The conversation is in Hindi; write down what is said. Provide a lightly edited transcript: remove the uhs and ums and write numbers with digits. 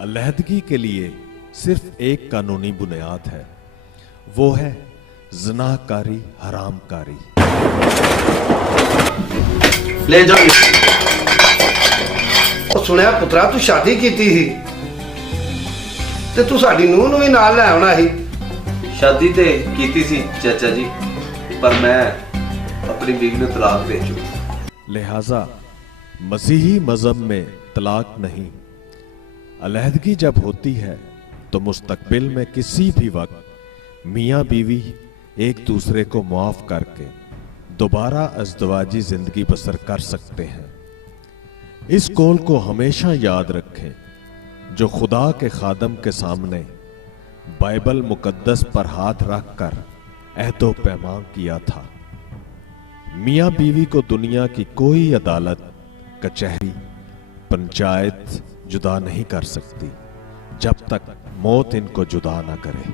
अलहदगी के लिए सिर्फ एक कानूनी बुनियाद है, वो है ज़िनाकारी, हरामकारी। ले जाओ। सुनिया पुत्रा तू शादी की थी ते तू साडी नूह नूं भी नाल लै आउणा सी। शादी ते कीती सी चाचा जी, पर मैं अपनी बीवी को तलाक दे चुका। लिहाजा मसीही मजहब में तलाक नहीं, अलहदगी जब होती है तो मुस्तकबिल में किसी भी वक्त मियाँ बीवी एक दूसरे को मुआफ करके दोबारा अज़दवाजी जिंदगी बसर कर सकते हैं। इस कौल को हमेशा याद रखें जो खुदा के खादम के सामने बाइबल मुकद्दस पर हाथ रख कर अहदो पैमान किया था। मियाँ बीवी को दुनिया की कोई अदालत, कचहरी, पंचायत जुदा नहीं कर सकती जब तक मौत इनको जुदा ना करे।